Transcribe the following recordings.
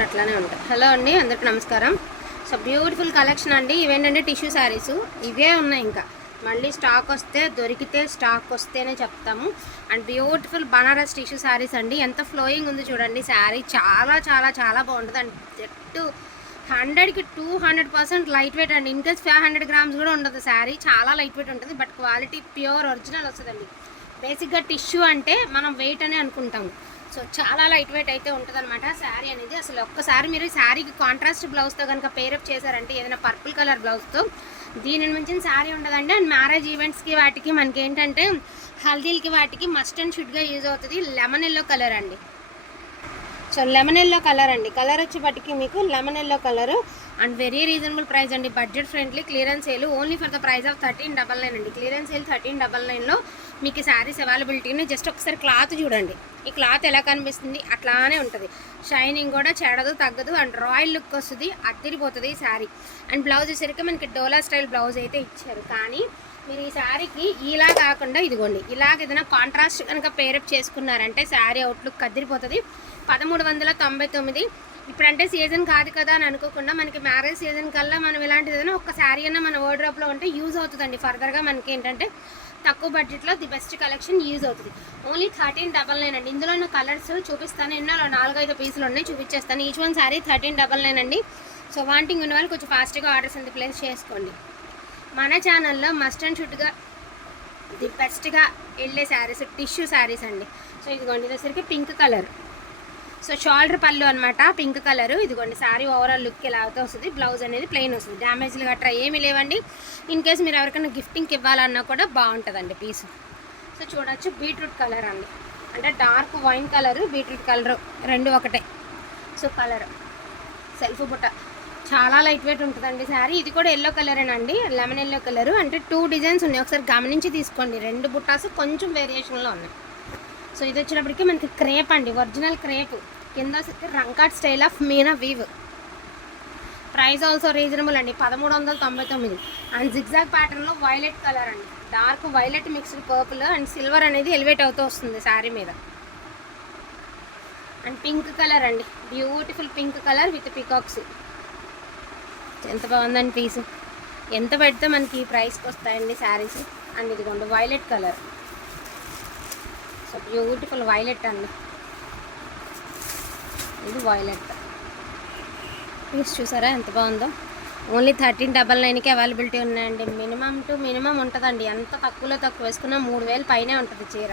ఇప్పుడు అట్లానే ఉంటాయి. హలో అండి, అందరికి నమస్కారం. సో బ్యూటిఫుల్ కలెక్షన్ అండి. ఇవేంటంటే టిష్యూ శారీస్ ఇవే ఉన్నాయి. ఇంకా మళ్ళీ స్టాక్ వస్తే దొరికితే స్టాక్ వస్తేనే చెప్తాము. And beautiful Banaras tissue saris అండి. ఎంత ఫ్లోయింగ్ ఉంది చూడండి. శారీ చాలా చాలా చాలా బాగుంటుంది. అండ్ జట్టు 100కి 200% లైట్ వెయిట్ అండి. ఇన్కేస్ 500 గ్రామ్స్ కూడా ఉండదు. శారీ చాలా లైట్ వెయిట్ ఉంటుంది, బట్ క్వాలిటీ ప్యూర్ ఒరిజినల్ వస్తుందండి. బేసిక్గా టిష్యూ అంటే మనం వెయిట్ అని అనుకుంటాము. సో చాలా లైట్ వెయిట్ అయితే ఉంటుంది అనమాట శారీ అనేది. అసలు ఒక్కసారి మీరు శారీకి కాంట్రాస్ట్ బ్లౌజ్తో కనుక పేరప్ చేశారంటే, ఏదైనా పర్పుల్ కలర్ బ్లౌజ్తో, దీని మించిన శారీ ఉండదండి. అండ్ మ్యారేజ్ ఈవెంట్స్కి వాటికి మనకి ఏంటంటే హల్దీలకి వాటికి మస్ట్ అండ్ షుడ్గా యూజ్ అవుతుంది. లెమన్ ఎల్లో కలర్ అండి. సో లెమన్ ఎల్లో కలర్ అండి. కలర్ వచ్చేపటికి మీకు lemon yellow colour. And very reasonable price అండి. Budget friendly clearance sale only for the price of 1399 అండి. క్లియరెన్స్ సేల్ 1399లో మీకు శారీస్ అవైలబిలిటీని జస్ట్ ఒకసారి క్లాత్ చూడండి. ఈ క్లాత్ ఎలా కనిపిస్తుంది అట్లానే ఉంటుంది. షైనింగ్ కూడా చెడదు, తగ్గదు. అండ్ రాయల్ లుక్ వస్తుంది, అద్దరిపోతుంది ఈ శారీ. అండ్ బ్లౌజ్ వచ్చేసరికి మనకి డోలా స్టైల్ బ్లౌజ్ అయితే ఇచ్చారు. కానీ మీరు ఈ శారీకి ఇలా కాకుండా ఇదిగోండి ఇలాగ ఏదైనా కాంట్రాస్ట్ కనుక పేరప్ చేసుకున్నారంటే శారీ అవుట్లుక్ అద్దరిపోతుంది. 1399. ఇప్పుడంటే సీజన్ కాదు కదా అని అనుకోకుండా మనకి మ్యారేజ్ సీజన్ కల్లా మనం ఇలాంటిది ఏదైనా ఒక శారీ అన్న మన వార్డ్రోబ్లో ఉంటే యూజ్ అవుతుందండి. ఫర్దర్గా మనకి ఏంటంటే తక్కువ బడ్జెట్లో ది బెస్ట్ కలెక్షన్ యూజ్ అవుతుంది. ఓన్లీ 1399 అండి. ఇందులో ఉన్న కలర్స్ చూపిస్తాను. ఎన్నో 4-5 పీసులు ఉన్నాయి, చూపించేస్తాను. ఈచ్ వన్ శారీ 1399 అండి. సో వాంటింగ్ ఉన్న వాళ్ళు కొంచెం ఫాస్ట్గా ఆర్డర్స్ అంత ప్లేస్ చేసుకోండి. మన ఛానల్లో మస్ట్ అండ్ షుడ్గా ది బెస్ట్గా వెళ్ళే శారీస్ టిష్యూ శారీస్ అండి. సో ఇదిగోండి, ఇదేసరికి పింక్ కలర్. సో షోల్డర్ పళ్ళు అనమాట, పింక్ కలరు. ఇదిగోండి శారీ ఓవరాల్ లుక్ ఇలా అవుతూ వస్తుంది. బ్లౌజ్ అనేది ప్లెయిన్ వస్తుంది. డ్యామేజ్లు గట్రా ఏమీ లేవండి. ఇన్ కేస్ మీరు ఎవరికైనా గిఫ్టింగ్కి ఇవ్వాలన్నా కూడా బాగుంటుందండి పీసు. సో చూడొచ్చు, బీట్రూట్ కలర్ అండి. అంటే dark wine colour, beetroot colour రెండు ఒకటే. సో కలర్ సెల్ఫ్ బుట్ట చాలా లైట్ వెయిట్ ఉంటుందండి శారీ. ఇది కూడా ఎల్లో కలరేనండి, లెమన్ ఎల్లో కలరు. అంటే 2 డిజైన్స్ ఉన్నాయి, ఒకసారి గమనించి తీసుకోండి. 2 బుట్టాస్ కొంచెం వేరియేషన్లో ఉన్నాయి. సో ఇది వచ్చినప్పటికీ మనకి క్రేప్ అండి, ఒరిజినల్ క్రేప్. కింద రంకాట్ style of meena weave. Price also reasonable అండి, 1399. అండ్ జిగ్జాగ్ ప్యాటర్న్లో వైలెట్ కలర్ అండి. Dark violet mixed purple and silver అనేది ఎలివేట్ అవుతూ వస్తుంది శారీ మీద. అండ్ పింక్ కలర్ అండి, beautiful pink colour with peacocks. ఎంత బాగుందండి పీసు. ఎంత పెడితే మనకి ఈ ప్రైస్కి వస్తాయండి శారీస్. అండ్ ఇదిగోండి violet colour. So beautiful violet అండి. ఇది వైలెట్ పీస్ చూసారా ఎంత బాగుందో. ఓన్లీ 1399కి అవైలబిలిటీ ఉన్నాయండి. మినిమం టు మినిమం ఉంటుందండి. ఎంత తక్కువలో తక్కువ వేసుకున్నా 3000 పైనే ఉంటుంది చీర.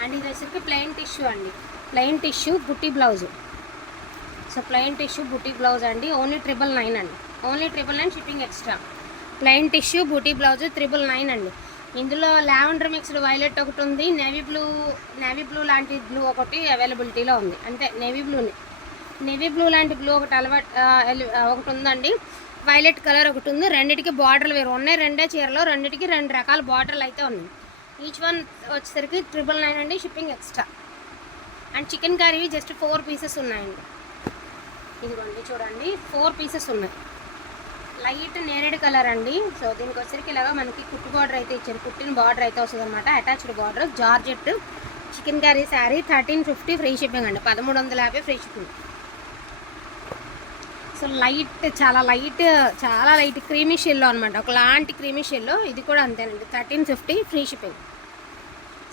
అండ్ ఇది వచ్చేసి ప్లెయిన్ టిష్యూ అండి. ప్లెయిన్ టిష్యూ బుట్టి బ్లౌజు. సో ప్లెయిన్ టిష్యూ బుటీ బ్లౌజ్ అండి. ఓన్లీ 999 అండి. Only 999 shipping extra. Plain tissue బుటీ బ్లౌజ్ 999 అండి. ఇందులో లావెండర్ మిక్స్డ్ వైలెట్ ఒకటి ఉంది, నేవీ బ్లూ లాంటి బ్లూ ఒకటి అవైలబిలిటీలో ఉంది. అంటే నేవీ బ్లూ లాంటి బ్లూ ఒకటి ఒకటి ఉందండి. వైలెట్ కలర్ ఒకటి ఉంది. రెండింటికి బార్డర్లు వేరు ఉన్నాయి. 2 చీరలో రెండింటికి 2 రకాల బార్డర్లు అయితే ఉన్నాయి. ఈచ్ వన్ వచ్చేసరికి 999 అండి, shipping extra. And chicken curry just 4 pieces ఉన్నాయండి. ఇదిగోండి చూడండి, 4 పీసెస్ ఉన్నాయి. లైట్ నేరేడ్ కలర్ అండి. సో దీనికి వచ్చరికి ఇలాగా మనకి కుట్టు బార్డర్ అయితే ఇచ్చారు. కుట్టిన బార్డర్ అయితే వస్తుంది అనమాట, attached border. Georgette chicken curry sari 1350 free shipping అండి. 1350 ఫ్రీ షిప్పింగ్. సో చాలా లైట్ క్రీమీ షెల్లో అనమాట, ఒకలాంటి క్రీమీ షెల్లో. ఇది కూడా అంతేనండి, 1350 free shipping.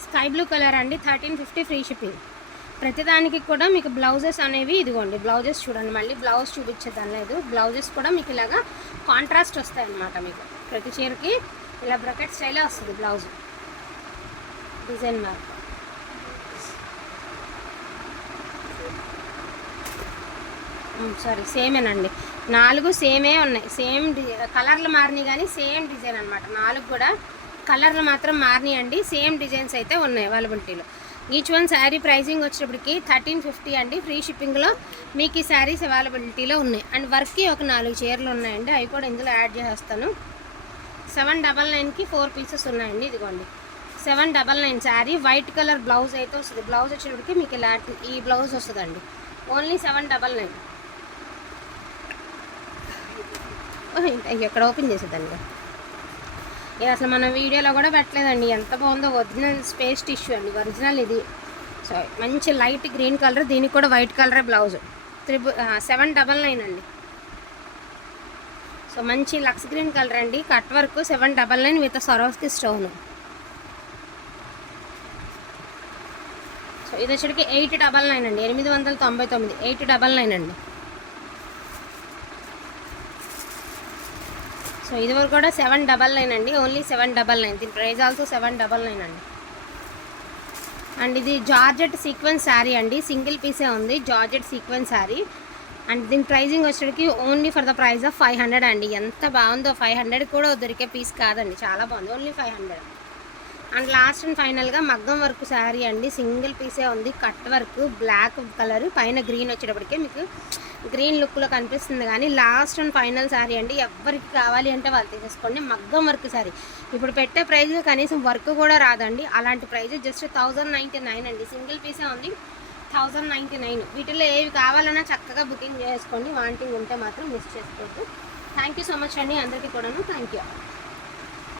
Sky blue colour అండి, 1350 ఫ్రీ షిప్పింగ్. ప్రతిదానికి కూడా మీకు బ్లౌజెస్ అనేవి ఇదిగోండి. బ్లౌజెస్ చూడండి, మళ్ళీ బ్లౌజ్ చూపించేదాన్ని లేదు. బ్లౌజెస్ కూడా మీకు ఇలాగా కాంట్రాస్ట్ వస్తాయి అన్నమాట. మీకు ప్రతి చీరకి ఇలా బ్రకెట్ స్టైలే వస్తుంది బ్లౌజ్. Design work. సారీ సేమేనండి, 4 సేమే ఉన్నాయి. సేమ్ కలర్లు మారినాయి కానీ సేమ్ డిజైన్ అనమాట. 4 కూడా కలర్లు మాత్రం మారినాయి అండి. సేమ్ డిజైన్స్ అయితే ఉన్నాయి అవైలబిలిటీలో. ఈచ్ వన్ శారీ ప్రైసింగ్ వచ్చేటప్పటికి 1350 అండి. ఫ్రీ షిప్పింగ్లో మీకు ఈ శారీస్ అవైలబిలిటీలో ఉన్నాయి. అండ్ వర్క్కి ఒక 4 చీరలు ఉన్నాయండి, అవి కూడా ఇందులో యాడ్ చేసేస్తాను. 799కి 4 పీసెస్ ఉన్నాయండి. ఇదిగోండి 799 శారీ. వైట్ కలర్ బ్లౌజ్ అయితే వస్తుంది. బ్లౌజ్ వచ్చేటప్పటికి మీకు ఇలా ఈ బ్లౌజ్ వస్తుందండి. ఓన్లీ 799. ఎక్కడ ఓపెన్ చేసేదాన్ని ఇది అసలు మన వీడియోలో కూడా పెట్టలేదండి. ఎంత బాగుందో, ఒరిజినల్ స్పేస్ టిష్యూ అండి, ఒరిజినల్ ఇది. సో మంచి లైట్ గ్రీన్ కలర్, దీనికి కూడా వైట్ కలరే బ్లౌజ్. 799 అండి. సో మంచి లక్స్ గ్రీన్ కలర్ అండి, cut work 799 with సరోస్కి stone. So ఇది వచ్చేటికి 899 అండి, 899, 899 అండి. సో ఇది వరకు కూడా 799 అండి, ఓన్లీ 799. దీని ప్రైస్ ఆల్సో 799 అండి. అండ్ ఇది జార్జెట్ సీక్వెన్స్ శారీ అండి, సింగిల్ పీసే ఉంది, జార్జెట్ సీక్వెన్స్ శారీ. అండ్ దీని ప్రైజింగ్ వచ్చేటికి only for the price of 500 అండి. ఎంత బాగుందో, 500 కూడా దొరికే పీస్ కాదండి, చాలా బాగుంది, ఓన్లీ 500. అండ్ లాస్ట్ అండ్ ఫైనల్గా మగ్గం వర్క్ శారీ అండి, సింగిల్ పీసే ఉంది, కట్ వర్క్, బ్లాక్ కలర్, పైన గ్రీన్ వచ్చేటప్పటికే మీకు గ్రీన్ లుక్లో కనిపిస్తుంది. కానీ లాస్ట్ అండ్ ఫైనల్ శారీ అండి, ఎవరికి కావాలి అంటే వాళ్ళు తీసేసుకోండి. మగ్గం వర్క్ శారీ ఇప్పుడు పెట్టే ప్రైస్ కనీసం వర్క్ కూడా రాదండి, అలాంటి ప్రైస్ జస్ట్ 1099 అండి. సింగిల్ పీసే ఉంది, 1099. వీటిలో ఏవి కావాలన్నా చక్కగా బుకింగ్ చేసుకోండి, వాంటింగ్ ఉంటే మాత్రం మిస్ చేసుకోవద్దు. థ్యాంక్ యూ సో మచ్ అండి అందరికీ కూడాను, థ్యాంక్ యూ.